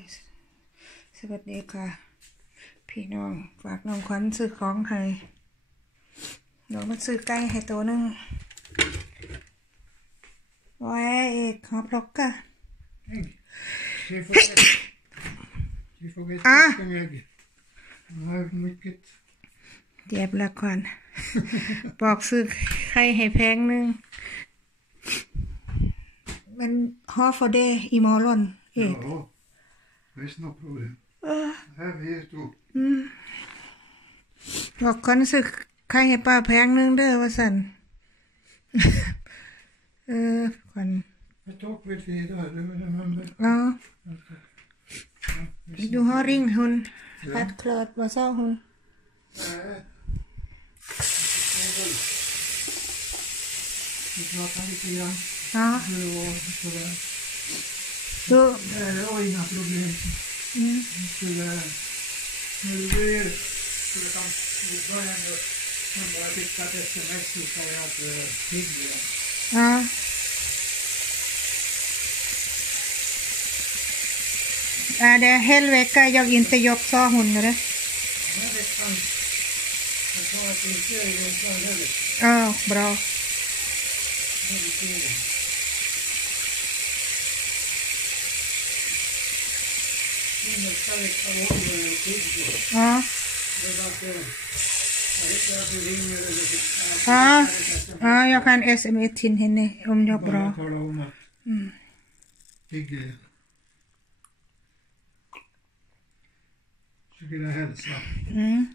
ยสวัสดีค่ะ พี่น้องฝากน้องขวัญซื้อของให้เรามาซื้อไก่ให้ตัวนึงไว้เอกขอพลอกกะ Du får ett, du får ett Ah. I've make it. เจ็บละควันบอกซื้อไข่ให้แพงนึง มันฮอฟเดย์อีมอลอนเอก Ja, visst något problem. Här är du. บอกคนซื้อไข่ให้ป้าแพงหนึงเด้อว่าสันเออขวัญ Jag tog vid fyra, du remember? อ๋อ Ja, visst. ดูฮอริงหุนพัดเคลอดบ่เศร้าหุน Nej. Vi pratar lite grann อ๋อ hur det var sådär. ดู Nej, det var inga problem. อืม Vi skulle... När du blir... Skulle kan... Vi började med... Hon bara skickade ett sms och sa att det är pigg igen. อ๋ออ่าเดี๋ยวเฮลเวกก็ยกอินเตยกซ้อหุนเลย Den här veckan... Jag sa att vi inte är igång kvar heller. อ๋อ bra Nu är vi tiden. Nästa นะฮะฮะยากันเอสเอ็มเอทินเห็นไหมอมยอบรออืม Ik uh, skulle hälsa. Mm.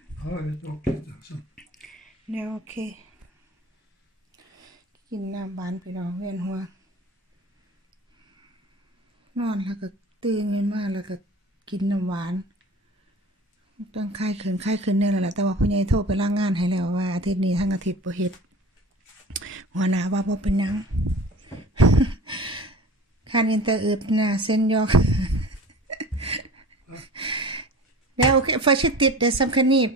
Ja, det är กินน้ำบานไปเน้อเวียนหัว นอนแล้วก็ตื่นเวียนมาแล้วก็ กินน้ำหวานต้องไข้ขึ้นไข้ขึ้นเนี่ยแหละแต่ว่าพ่อใหญ่โทรไปล่างงานให้แล้วว่าอาทิตย์นี้ทั้งอาทิตย์บ่เฮ็ดหัวหน้าว่าบ่เป็นยังคันอินเตอร์อึดนะเส้นยอกแล้วโอเค försiktigt det som kanip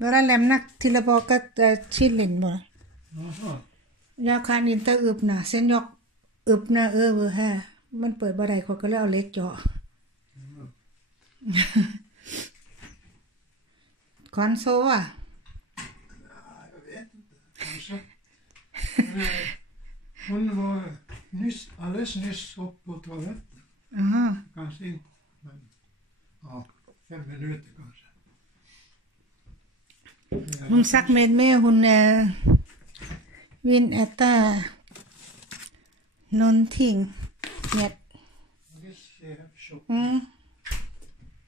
bara lämna tillbaka äh, chillen bara Jaha. jag kan inte öppna sen jag öppnar över här มันเปิดบ่ได้เขาก็เลยเอาเล็กเจาะ คอนโซอะ Jag vet inte. Kanske. Men, eh, Hon var nyss, alldeles nyss upp på toaletten. อ๋อ Kanske inte, men ja, fem minuter kanske. มึงซักเม็ดแม่หุ่นเ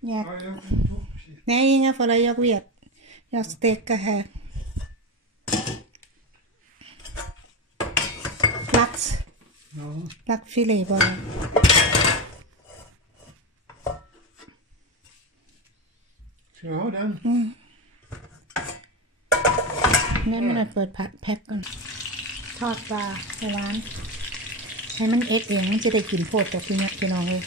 อ่อวินแอตตานนทิงเน็ด Visst ser jag tjock. อืมอยาก Ja, jag kan ta precis. Nej, inga fara, jag vet. Jag steker här. Lax. Ja, Laxfilé bara. ska jag ha den? เนี่ยมันเปิดผักแพ็คก่อนทอดปลาใส่ร้านให้มันเอ็กเองมันจะได้กินโพดจากพี่น้องพี่น้องเลย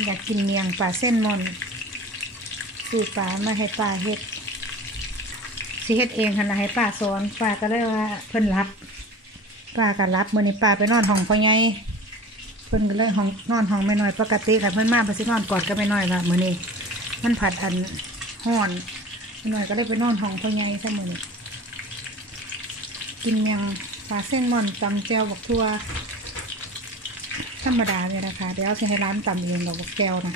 อยากกินเมียงปลาเส้นมอนซื้อปลามาให้ป้าเฮ็ดสิเฮ็ดเองหันละให้ป้าสอนป้าก็เลยว่าเพิ่นรับป้าก็รับมื้อนี้ป้าไปนอนห้องพ่อใหญ่เพิ่นก็เลยห้องนอนห้องไม่น้อยปกติค่ะเพิ่นมาเพิ่นสินอนกอดก็ไม่น้อยว่ามื้อนี้มันผัดอันห้อนไม่น้อยก็เลยไปนอนห้องพ่อใหญ่ซะมื้อนี้กินเมียงปลาเส้นมอนตำแจวบักทั่ว ธรรมดาเนี่ยนะคะ เดี๋ยวเอาสิให้ร้านตำเองดอกบักแก้วนะ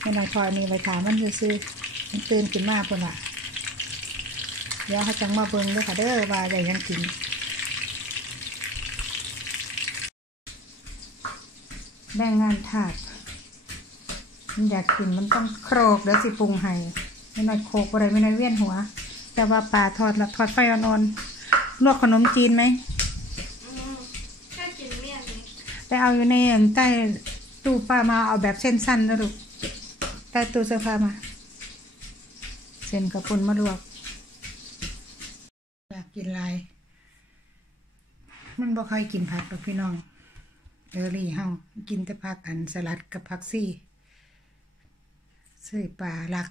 ไม่น้อยพออันนี้ไปถามมันซื้อมันตื่นขึ้นมาเพิ่นว่าเดี๋ยวเขาจังมาเบิ่งด้วยค่ะเด้อว่าได้หยังกินแรงงานถาดมันอยากกินมันต้องโครกเดี๋ยวสิปรุงให้ไม่น้อยโคกอะไรไม่น้อยเวียนหัว แต่ว่าปลาทอดล้วทอดไฟอ่อนลวกขนมจีนไหมแค่กิน เมี่ยงนี้ไปเอาอยู่ในอันใต้ตู้ป้ามาเอาแบบเส้นสั้นนะลูกใต้ตู้เสื้อผ้ามา เส้นกระปุนมาลวกอยากกินลายมันบ่ค่อยกินผักหรอกพี่น้องเดอรี่เฮากินแต่ผักอันสลัดกับผักซี่ซื้อปลาลัก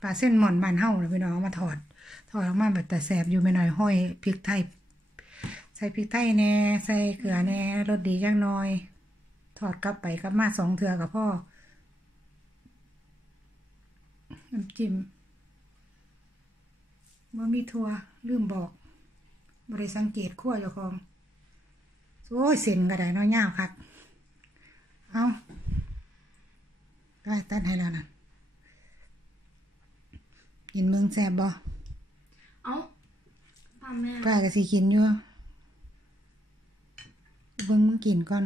ปลาเส้นหม่อนบ้านเฮาเลยพี่น้องมาทอดทอดออกมาแบบแต่แสบอยู่ไม่น้อยห้อยพริกไทย ใส่พริกไทยแหน่ใส่เกลือแหน่รสดีจังน้อย ทอดกลับไปกลับมาสองเทือกับพ่อน้ำจิ้มบ่มีทัวลืมบอกบริสังเกตขั้วเจ้าของโอ้ยเส้นก็ได้เน้อยยาวคักเอาได้ตัดให้แล้วนะกินเมืองแซ่บบ่เอ้าป้าแม่ป้าก็สิกินอยู่ เบิ่งมึงกินก่อน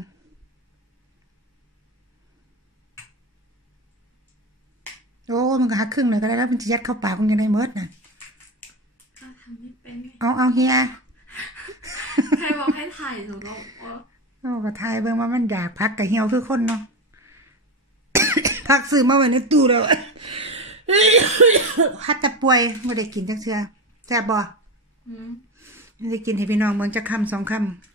โอ้มันก็หักครึ่งเลยก็ได้แล้วมันจะยัดเข้าปากมันยังได้เมิดน่ะข้าทำไม่เป็นไงเอาเอาเฮียใครบอกให้ถ่ายหนูก็บอกว่าโอ้ก็ทายเบิ่งว่ามันอยากพักกับเหี่ยวคือคนเนาะพักซื้อมาไว้ในตู้แล้วฮัดแต่ป่วยไม่ได้กินจักเทื่อแซ่บบ่อืมไม่ได้กินให้พี่น้องเมืองจักคำสองคำ